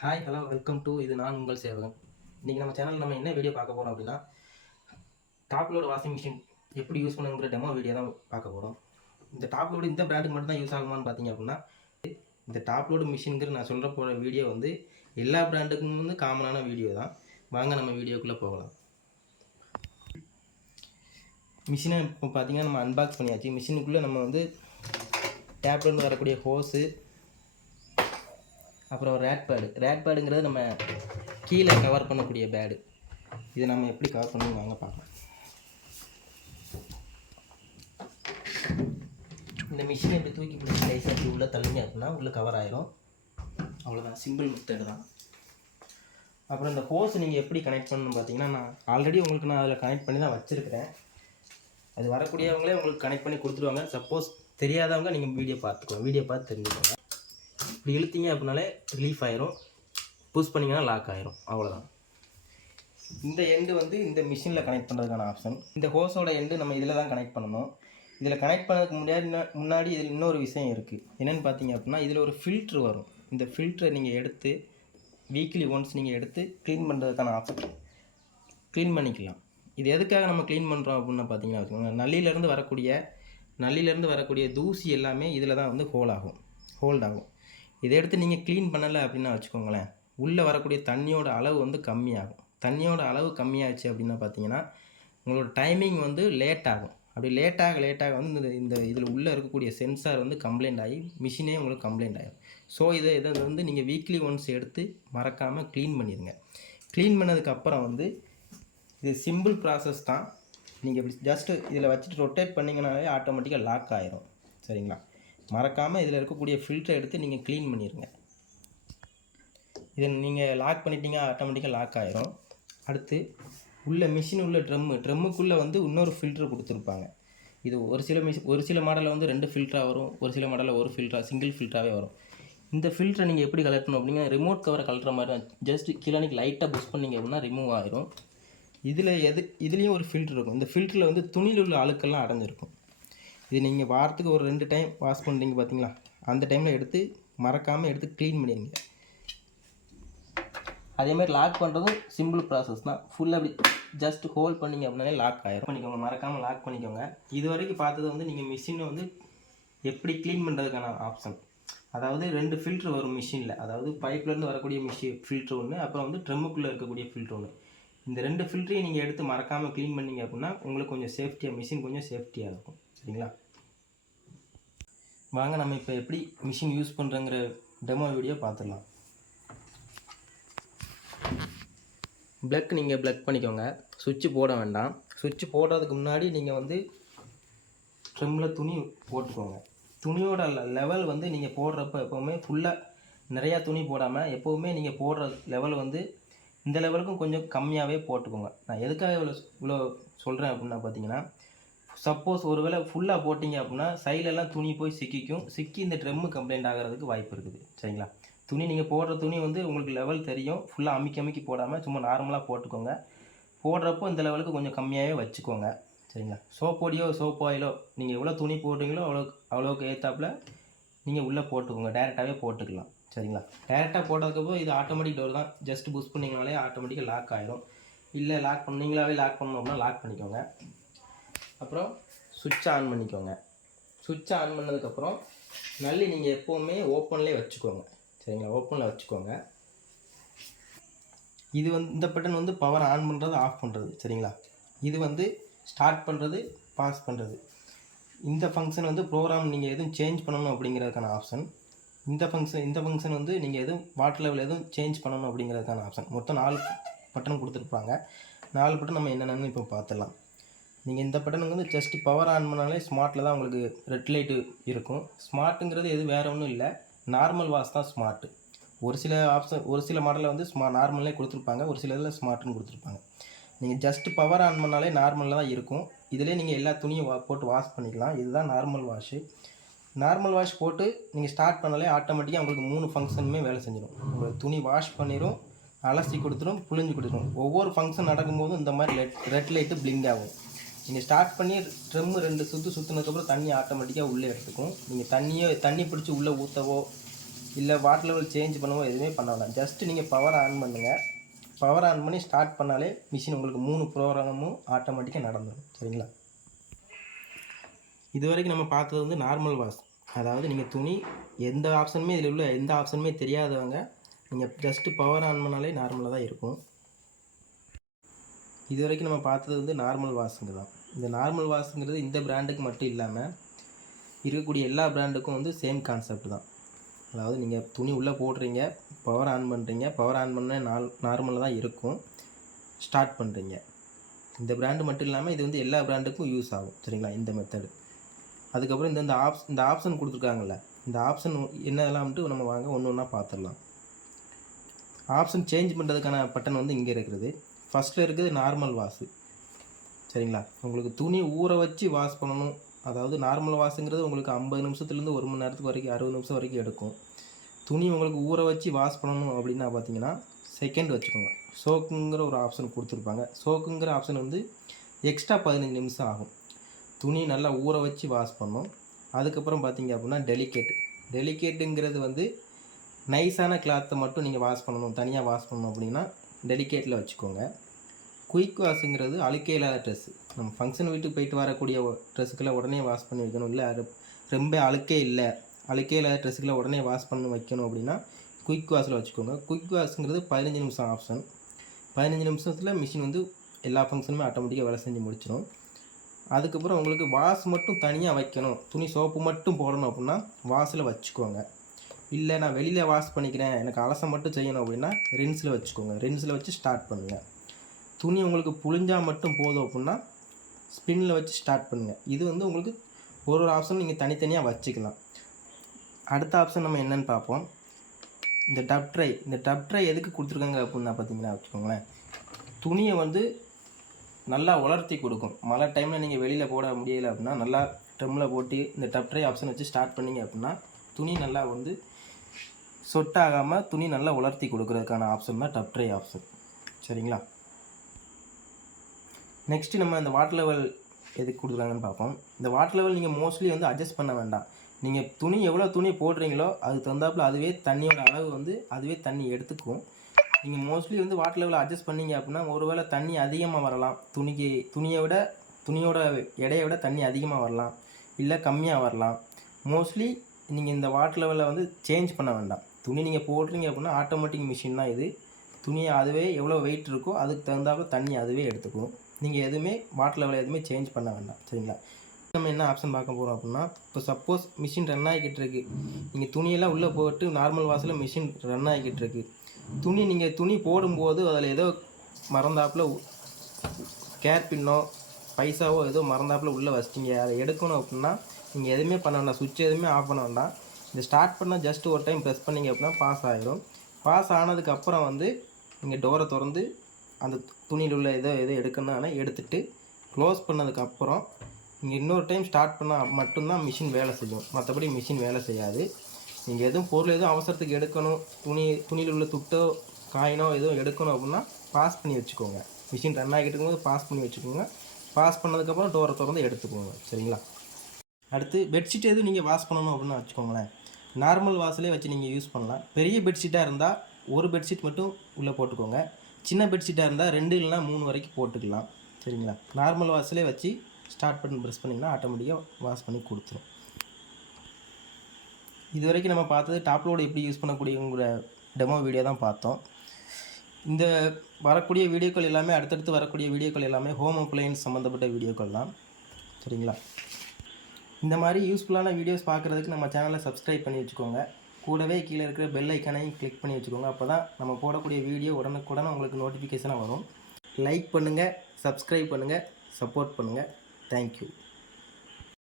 Hi hello welcome to இது நான் உங்கள் சேவகன். இன்றைக்கி நம்ம சேனல் நம்ம என்ன வீடியோ பார்க்க போகிறோம் அப்படின்னா, டாப் லோடு வாஷிங் மிஷின் எப்படி யூஸ் பண்ணுங்கிற டெமோ வீடியோ தான் பார்க்க போகிறோம். இந்த டாப் லோடு இந்த பிராண்டுக்கு மட்டும் தான் யூஸ் ஆகுமான்னு பார்த்தீங்க அப்படின்னா, இந்த டாப் லோடு மிஷின்கிற நான் சொல்கிற போகிற வீடியோ வந்து எல்லா பிராண்டுக்கும் வந்து காமனான வீடியோ தான். வாங்க நம்ம வீடியோக்குள்ளே போகலாம். மிஷினை இப்போ பார்த்தீங்கன்னா நம்ம அன்பாக்ஸ் பண்ணியாச்சு. மிஷினுக்குள்ளே நம்ம வந்து டேப்லேருந்து வரக்கூடிய ஹோஸு, அப்புறம் ரேட் பேடுங்கிறது நம்ம கீழே கவர் பண்ணக்கூடிய பேடு. இதை நம்ம எப்படி கவர் பண்ணணும் வாங்க பார்க்கலாம். இந்த மிஷினை எப்படி தூக்கி பிடிச்சி லைஸாக அப்படி உள்ளே தள்ளிங்க அப்படின்னா உள்ளே கவர் ஆயிரும். அவ்வளோதான், சிம்பிள் மெத்தட் தான். அப்புறம் இந்த ஹோஸ் நீங்கள் எப்படி கனெக்ட் பண்ணணும்னு பார்த்தீங்கன்னா, நான் ஆல்ரெடி உங்களுக்கு நான் அதில் கனெக்ட் பண்ணி தான் வச்சுருக்கிறேன். அது வரக்கூடியவங்களே உங்களுக்கு கனெக்ட் பண்ணி கொடுத்துருவாங்க. சப்போஸ் தெரியாதவங்க நீங்கள் வீடியோ பார்த்து தெரிஞ்சுக்கோங்க. இப்படி இழுத்தீங்க அப்படின்னாலே ரிலீஃப் ஆயிரும், புஷ் பண்ணிங்கன்னா லாக் ஆயிரும். அவ்வளோதான். இந்த எண்டு வந்து இந்த மிஷினில் கனெக்ட் பண்ணுறதுக்கான ஆப்ஷன். இந்த ஹோஸோட எண்டு நம்ம இதில் தான் கனெக்ட் பண்ணணும். இதில் கனெக்ட் பண்ணதுக்கு முன்னாடி இதில் இன்னொரு விஷயம் இருக்குது. என்னென்னு பார்த்தீங்க அப்படின்னா, இதில் ஒரு ஃபில்ட்ரு வரும். இந்த ஃபில்ட்ரை நீங்கள் எடுத்து வீக்லி ஒன்ஸ் நீங்கள் எடுத்து க்ளீன் பண்ணுறதுக்கான ஆப்ஷன் க்ளீன் பண்ணிக்கலாம். இது எதுக்காக நம்ம க்ளீன் பண்ணுறோம் அப்படின்னு பார்த்தீங்கன்னா வச்சுக்கோங்க, நள்ளியிலேருந்து வரக்கூடிய தூசி எல்லாமே இதில் தான் வந்து ஹோல்ட் ஆகும். இதை எடுத்து நீங்கள் க்ளீன் பண்ணலை அப்படின்னா வச்சுக்கோங்களேன், உள்ளே வரக்கூடிய தண்ணியோட அளவு வந்து கம்மியாகும். தண்ணியோட அளவு கம்மியாச்சு அப்படின்னா பார்த்தீங்கன்னா உங்களோட டைமிங் வந்து லேட் ஆகும். அப்படி லேட்டாக வந்து இந்த இதில் உள்ளே இருக்கக்கூடிய சென்சார் வந்து கம்ப்ளைண்ட் ஆகி மிஷினே உங்களுக்கு கம்ப்ளைண்ட் ஆகிடும். ஸோ இதை வந்து நீங்கள் வீக்லி ஒன்ஸ் எடுத்து மறக்காமல் க்ளீன் பண்ணிடுங்க. க்ளீன் பண்ணதுக்கப்புறம் வந்து இது சிம்பிள் ப்ராசஸ் தான். நீங்கள் இப்படி ஜஸ்ட்டு இதில் வச்சுட்டு ரொட்டேட் பண்ணிங்கனாலே ஆட்டோமேட்டிக்காக லாக் ஆகிரும். சரிங்களா? மறக்காமல் இதில் இருக்கக்கூடிய ஃபில்டரை எடுத்து நீங்கள் க்ளீன் பண்ணிடுங்க. இதை நீங்கள் லாக் பண்ணிட்டீங்க ஆட்டோமேட்டிக்காக லாக் ஆகிரும். அடுத்து மிஷின் உள்ள ட்ரம்முக்குள்ளே வந்து இன்னொரு ஃபில்ட்ரு கொடுத்துருப்பாங்க. இது ஒரு சில மாடலில் வந்து 2 ஃபில்டராக வரும், ஒரு சில மாடலில் ஒரு சிங்கிள் ஃபில்டராகவே வரும். இந்த ஃபில்டரை நீங்கள் எப்படி கலெக்டணும் அப்படின்னா, ரிமோட் கவரை கலட்டுற மாதிரி தான். ஜஸ்ட் கீழே லைட்டாக புஷ் பண்ணிங்க அப்படின்னா ரிமூவ் ஆகிரும். இதுலேயும் ஒரு ஃபில்ட்ரு இருக்கும். இந்த ஃபில்டரில் வந்து துணியில் உள்ள அழுக்கெல்லாம் அடைஞ்சிருக்கும். இது நீங்கள் வாரத்துக்கு ஒரு 2 டைம் வாஷ் பண்ணுறீங்க பார்த்தீங்களா, அந்த டைமில் மறக்காமல் எடுத்து க்ளீன் பண்ணிடுங்க. அதேமாதிரி லாக் பண்ணுறதும் சிம்பிள் ப்ராசஸ் தான். ஃபுல்லாக அப்படி ஜஸ்ட் ஹோல்ட் பண்ணிங்க அப்படின்னாலே லாக் ஆகிரும். பண்ணிக்கோங்க, மறக்காமல் லாக் பண்ணிக்கோங்க. இது வரைக்கும் பார்த்தது வந்து நீங்கள் மிஷினை வந்து எப்படி க்ளீன் பண்ணுறதுக்கான ஆப்ஷன். அதாவது 2 ஃபில்ட்ரு வரும் மிஷினில். அதாவது பைப்லேருந்து வரக்கூடிய ஃபில்ட்ரு ஒன்று, அப்புறம் வந்து ட்ரம்முக்குள்ளே இருக்கக்கூடிய ஃபில்ட்ரு ஒன்று. இந்த 2 ஃபில்ட்ரையும் நீங்கள் எடுத்து மறக்காமல் க்ளீன் பண்ணிங்க அப்படின்னா உங்களுக்கு கொஞ்சம் மிஷின் கொஞ்சம் சேஃப்டியாக இருக்கும். சரிங்களா? வாங்க நம்ம இப்போ எப்படி மிஷின் யூஸ் பண்ணுறங்கிற டெமோ வீடியோ பார்த்துடலாம். நீங்கள் ப்ளக் பண்ணிக்கோங்க. சுவிட்சு போட வேண்டாம். சுவிட்சு போடுறதுக்கு முன்னாடி நீங்கள் வந்து ட்ரம்மில் துணி போட்டுக்கோங்க. துணியோட லெவல் வந்து நீங்கள் போடுறப்ப எப்போவுமே ஃபுல்லாக நிறையா துணி போடாமல் எப்போவுமே நீங்கள் போடுற லெவல் வந்து இந்த லெவலுக்கும் கொஞ்சம் கம்மியாகவே போட்டுக்கோங்க. நான் எதுக்காக இவ்வளோ சொல்கிறேன் அப்படின்னா பார்த்தீங்கன்னா, சப்போஸ் ஒரு வேளை ஃபுல்லாக போட்டிங்க அப்படின்னா சைட்லெலாம் துணி போய் சிக்கி இந்த ட்ரம்மு கம்ப்ளைண்ட் ஆகிறதுக்கு வாய்ப்பு இருக்குது. சரிங்களா? நீங்கள் போடுற துணி வந்து உங்களுக்கு லெவல் தெரியும். ஃபுல்லாக அமுக்கி போடாமல் சும்மா நார்மலாக போட்டுக்கோங்க. போடுறப்போ இந்த லெவலுக்கு கொஞ்சம் கம்மியாகவே வச்சுக்கோங்க. சரிங்களா? சோப் ஆயிலோ நீங்கள் எவ்வளோ துணி போடுறீங்களோ அவ்வளோக்கு ஏற்றாப்புல நீங்கள் உள்ளே போட்டுக்கோங்க. டேரெக்டாகவே போட்டுக்கலாம். சரிங்களா? டேரெக்டாக போட்டதுக்கப்புறம் இது ஆட்டோமேட்டிக் டோர் தான். ஜஸ்ட் புஷ் பண்ணிங்கனாலே ஆட்டோமேட்டிக்காக லாக் ஆகிடும். இல்லை நீங்களாகவே லாக் பண்ணணும் அப்படின்னா லாக் பண்ணிக்கோங்க. அப்புறம் சுவிட்சை ஆன் பண்ணிக்கோங்க. சுவிட்சை ஆன் பண்ணதுக்கப்புறம் நீங்கள் எப்போவுமே ஓப்பன்லேயே வச்சுக்கோங்க. சரிங்களா? ஓப்பனில் வச்சுக்கோங்க. இது வந்து இந்த பட்டன் வந்து பவர் ஆன் பண்ணுறது, ஆஃப் பண்ணுறது. சரிங்களா? இது வந்து ஸ்டார்ட் பண்ணுறது, பாஸ் பண்ணுறது. இந்த ஃபங்க்ஷன் வந்து ப்ரோக்ராம் நீங்கள் எதுவும் சேஞ்ச் பண்ணணும் அப்படிங்கிறதுக்கான ஆப்ஷன். இந்த ஃபங்க்ஷன் வந்து நீங்கள் எதுவும் வாட்டர் லெவல் எதுவும் சேஞ்ச் பண்ணணும் அப்படிங்கிறதுக்கான ஆப்ஷன். மொத்தம் 4 பட்டன் கொடுத்துருப்பாங்க. 4 பட்டன் நம்ம என்னென்னு இப்போ பார்த்துடலாம். நீங்கள் இந்த பட்டனுக்கு வந்து ஜஸ்ட் பவர் ஆன் பண்ணாலே ஸ்மார்ட்டில் தான் உங்களுக்கு ரெட் லைட்டு இருக்கும். ஸ்மார்ட்டுங்கிறது எது வேறு ஒன்றும் இல்லை, நார்மல் வாஷ் தான் ஸ்மார்ட்டு. ஒரு சில மாடலில் வந்து நார்மலே கொடுத்துருப்பாங்க, ஒரு சில இதில் ஸ்மார்ட்டுன்னு கொடுத்துருப்பாங்க. நீங்கள் ஜஸ்ட்டு பவர் ஆன் பண்ணாலே நார்மலில் தான் இருக்கும். இதிலே நீங்கள் எல்லா துணியும் போட்டு வாஷ் பண்ணிக்கலாம். இதுதான் நார்மல் வாஷு. நார்மல் வாஷ் போட்டு நீங்கள் ஸ்டார்ட் பண்ணாலே ஆட்டோமேட்டிக்காக உங்களுக்கு 3 ஃபங்க்ஷனுமே வேலை செஞ்சிடும். உங்களுக்கு துணி வாஷ் பண்ணிடும், அலசி கொடுத்துரும், புழிஞ்சு கொடுத்துரும். ஒவ்வொரு ஃபங்க்ஷன் நடக்கும்போதும் இந்த மாதிரி ரெட் லைட்டு பிளிங்க் ஆகும். நீங்கள் ஸ்டார்ட் பண்ணி ட்ரம்மு 2 சுற்றுனதுக்கப்புறம் தண்ணி ஆட்டோமேட்டிக்காக உள்ளே எடுத்துக்கும். நீங்கள் தண்ணி பிடிச்சி உள்ளே ஊற்றவோ இல்லை வாட்டர் லெவல் சேஞ்ச் பண்ணவோ எதுவுமே பண்ண வேண்டாம். ஜஸ்ட்டு நீங்கள் பவர் ஆன் பண்ணுங்கள். பவர் ஆன் பண்ணி ஸ்டார்ட் பண்ணாலே மிஷின் உங்களுக்கு 3 ப்ரோக்ராமும் ஆட்டோமேட்டிக்காக நடந்துடும். சரிங்களா? இது வரைக்கும் நம்ம பார்த்தது வந்து நார்மல் வாஷ். அதாவது நீங்கள் துணி எந்த ஆப்ஷனுமே இதில் உள்ள எந்த ஆப்ஷனுமே தெரியாதவங்க நீங்கள் ஜஸ்ட்டு பவர் ஆன் பண்ணாலே நார்மலாக தான் இருக்கும். இது வரைக்கும் நம்ம பார்த்தது வந்து நார்மல் வாஷுங்க தான். இந்த நார்மல் வாஷுங்கிறது இந்த பிராண்டுக்கு மட்டும் இல்லாமல் இருக்கக்கூடிய எல்லா பிராண்டுக்கும் வந்து சேம் கான்செப்ட் தான். அதாவது நீங்கள் துணி உள்ளே போடுறீங்க, பவர் ஆன் பண்ணுறீங்க, பவர் ஆன் பண்ண நார்மலாக தான் இருக்கும், ஸ்டார்ட் பண்ணுறீங்க. இந்த பிராண்டு மட்டும் இல்லாமல் இது வந்து எல்லா பிராண்டுக்கும் யூஸ் ஆகும். சரிங்களா? இந்த மெத்தடு. அதுக்கப்புறம் இந்த ஆப்ஷன் கொடுத்துருக்காங்கல்ல, இந்த ஆப்ஷன் என்னெல்லாம்ட்டு நம்ம வாங்க ஒன்று ஒன்றா பார்த்துடலாம். ஆப்ஷன் சேஞ்ச் பண்ணுறதுக்கான பட்டன் வந்து இங்கே இருக்கிறது. ஃபஸ்ட்டில் இருக்குது நார்மல் வாஷு. சரிங்களா? உங்களுக்கு துணி ஊற வச்சு வாஷ் பண்ணணும். அதாவது நார்மல் வாஷுங்கிறது உங்களுக்கு 50 நிமிஷத்துலேருந்து 1 மணி நேரத்துக்கு வரைக்கும் 60 நிமிஷம் வரைக்கும் எடுக்கும். துணி உங்களுக்கு ஊற வச்சு வாஷ் பண்ணணும் அப்படின்னா பார்த்தீங்கன்னா செகண்ட் வச்சுக்கோங்க. சோக்குங்கிற ஒரு ஆப்ஷன் கொடுத்துருப்பாங்க. சோக்குங்கிற ஆப்ஷன் வந்து எக்ஸ்ட்ரா 15 நிமிஷம் ஆகும். துணி நல்லா ஊற வச்சு வாஷ் பண்ணணும். அதுக்கப்புறம் பார்த்தீங்க அப்படின்னா டெலிகேட்டுங்கிறது வந்து நைஸான கிளாத்தை மட்டும் நீங்கள் வாஷ் பண்ணணும், தனியாக வாஷ் பண்ணணும் அப்படின்னா டெலிகேட்டில் வச்சுக்கோங்க. குயிக் வாஷுங்கிறது அழுக்கே இல்லாத ட்ரெஸ்ஸு. நம்ம ஃபங்க்ஷன் வீட்டுக்கு போயிட்டு வரக்கூடிய ட்ரெஸ்ஸுக்களை உடனே வாஷ் பண்ணி வைக்கணும். இல்லை ரொம்ப அழுக்கே இல்லாத ட்ரெஸ்ஸுக்களை உடனே வாஷ் பண்ணி வைக்கணும் அப்படின்னா குயிக் வாஷில் வச்சுக்கோங்க. குயிக் வாஷுங்கிறது 15 நிமிஷம் ஆப்ஷன். 15 நிமிஷத்தில் மிஷின் வந்து எல்லா ஃபங்க்ஷனுமே ஆட்டோமேட்டிக்காக வேலை செஞ்சு முடிச்சிடும். அதுக்கப்புறம் உங்களுக்கு வாஷ் மட்டும் தனியாக வைக்கணும், துணி சோப்பு மட்டும் போடணும் அப்படின்னா வாஷில் வச்சுக்கோங்க. இல்லை நான் வெளியில் வாஷ் பண்ணிக்கிறேன், எனக்கு அலசம் மட்டும் செய்யணும் அப்படின்னா ரின்ஸில் வச்சுக்கோங்க. ரின்ஸில் வச்சு ஸ்டார்ட் பண்ணுங்கள். துணி உங்களுக்கு புழிஞ்சால் மட்டும் போதும் அப்படின்னா ஸ்பின்னில் வச்சு ஸ்டார்ட் பண்ணுங்கள். இது வந்து உங்களுக்கு ஒரு ஆப்ஷன் நீங்கள் தனித்தனியாக வச்சுக்கலாம். அடுத்த ஆப்ஷன் நம்ம என்னென்னு பார்ப்போம். இந்த டப் ட்ரை எதுக்கு கொடுத்துருக்காங்க அப்படின்னா பார்த்தீங்கன்னா வச்சுக்கோங்களேன், துணியை வந்து நல்லா உலர்த்தி கொடுக்கும். மழை டைமில் நீங்கள் வெளியில் போட முடியலை அப்படின்னா நல்லா ட்ரம்மில் போட்டு இந்த டப் ட்ரை ஆப்ஷன் வச்சு ஸ்டார்ட் பண்ணிங்க அப்படின்னா துணி நல்லா வந்து சொட்டாகாமல் துணி நல்லா உலர்த்தி கொடுக்குறதுக்கான ஆப்ஷன் தான் டப் ட்ரை ஆப்ஷன். சரிங்களா? நெக்ஸ்ட்டு நம்ம இந்த வாட்டர் லெவல் எதுக்கு கொடுக்குறாங்கன்னு பார்ப்போம். இந்த வாட்டர் லெவல் நீங்கள் மோஸ்ட்லி வந்து அட்ஜஸ்ட் பண்ண வேண்டாம். நீங்கள் துணி எவ்வளோ துணி போடுறீங்களோ அதுக்கு தகுந்தாப்பில் அதுவே தண்ணியோட அளவு வந்து அதுவே தண்ணி எடுத்துக்கும். நீங்கள் மோஸ்ட்லி வந்து வாட்டர் லெவலில் அட்ஜஸ்ட் பண்ணிங்க அப்படின்னா ஒருவேளை தண்ணி அதிகமாக வரலாம், துணியோட எடையை விட தண்ணி அதிகமாக வரலாம், இல்லை கம்மியாக வரலாம். மோஸ்ட்லி நீங்கள் இந்த வாட்டர் லெவலில் வந்து சேஞ்ச் பண்ண வேண்டாம். துணி நீங்கள் போடுறீங்க அப்படின்னா ஆட்டோமேட்டிக் மிஷின் தான் இது. துணியை அதுவே எவ்வளோ வெயிட் இருக்கோ அதுக்கு தகுந்தாப்பில் தண்ணி அதுவே எடுத்துக்கும். நீங்கள் எதுவுமே வாட்டர் லெவலில் எதுவுமே சேஞ்ச் பண்ண வேண்டாம். சரிங்களா? நம்ம என்ன ஆப்ஷன் பார்க்க போகிறோம் அப்படின்னா, இப்போ சப்போஸ் மிஷின் ரன் ஆகிக்கிட்டு இருக்குது, நீங்கள் துணியெல்லாம் உள்ளே போட்டு நார்மல் வாஷில் மிஷின் ரன் ஆகிக்கிட்டு இருக்குது, நீங்கள் துணி போடும்போது அதில் ஏதோ மறந்தாப்பில் கேர் பின்னோ பைசாவோ ஏதோ மறந்தாப்பில் உள்ளே வச்சிட்டிங்க, அதை எடுக்கணும் அப்படின்னா நீங்கள் எதுவுமே பண்ண வேண்டாம். சுவிட்ச் எதுவுமே ஆஃப் பண்ண வேண்டாம். இந்த ஸ்டார்ட் பண்ணால் ஜஸ்ட் ஒரு டைம் ப்ரெஸ் பண்ணிங்க அப்படின்னா பாஸ் ஆகிடும். பாஸ் ஆனதுக்கப்புறம் வந்து நீங்கள் டோரை திறந்து அந்த துணியில் உள்ள எதோ எடுக்கணும்னா எடுத்துகிட்டு க்ளோஸ் பண்ணதுக்கப்புறம் நீங்கள் இன்னொரு டைம் ஸ்டார்ட் பண்ணால் மட்டும்தான் மிஷின் வேலை செய்யும். மற்றபடி மிஷின் வேலை செய்யாது. நீங்கள் எதுவும் பொருள் எதுவும் அவசரத்துக்கு எடுக்கணும், துணியில் உள்ள துட்டோ காயினோ எதுவும் எடுக்கணும் அப்படின்னா பாஸ் பண்ணி வச்சுக்கோங்க. மிஷின் ரன் ஆகிட்டு இருக்கும்போது பாஸ் பண்ணி வச்சுக்கோங்க. பாஸ் பண்ணதுக்கப்புறம் டோரை திறந்து எடுத்துக்கோங்க. சரிங்களா? அடுத்து பெட்ஷீட் எதுவும் நீங்கள் வாஷ் பண்ணணும் அப்படின்னா வச்சுக்கோங்களேன், நார்மல் வாஷ்லேயே வச்சு நீங்கள் யூஸ் பண்ணலாம். பெரிய பெட்ஷீட்டாக இருந்தால் ஒரு பெட்ஷீட் மட்டும் உள்ளே போட்டுக்கோங்க. சின்ன பெட்ஷீட்டாக இருந்தால் 2 இல்லைனா 3 வரைக்கும் போட்டுக்கலாம். சரிங்களா? நார்மல் வாஷ்லேயே வச்சு ஸ்டார்ட் பண்ணி ப்ரெஸ் பண்ணிங்கன்னா ஆட்டோமேட்டிக்காக வாஷ் பண்ணி கொடுத்துரும். இது வரைக்கும் நம்ம பார்த்தது டாப் லோடு எப்படி யூஸ் பண்ணக்கூடியங்கிற டெமோ வீடியோ தான் பார்த்தோம். இந்த வரக்கூடிய வீடியோக்கள் எல்லாமே அடுத்தடுத்து வரக்கூடிய வீடியோக்கள் எல்லாமே ஹோம் அப்ளையன்ஸ் சம்மந்தப்பட்ட வீடியோக்கள் தான். சரிங்களா? இந்த மாதிரி யூஸ்ஃபுல்லான வீடியோஸ் பார்க்குறதுக்கு நம்ம சேனலை சப்ஸ்கிரைப் பண்ணி வச்சுக்கோங்க. கூடவே கீழே இருக்கிற பெல் ஐக்கானையும் கிளிக் பண்ணி வச்சுக்கோங்க. அப்போ தான் நம்ம போடக்கூடிய வீடியோ உடனுக்குடன் உங்களுக்கு நோட்டிஃபிகேஷனாக வரும். லைக் பண்ணுங்கள், சப்ஸ்கிரைப் பண்ணுங்கள், சப்போர்ட் பண்ணுங்கள். தேங்க்யூ.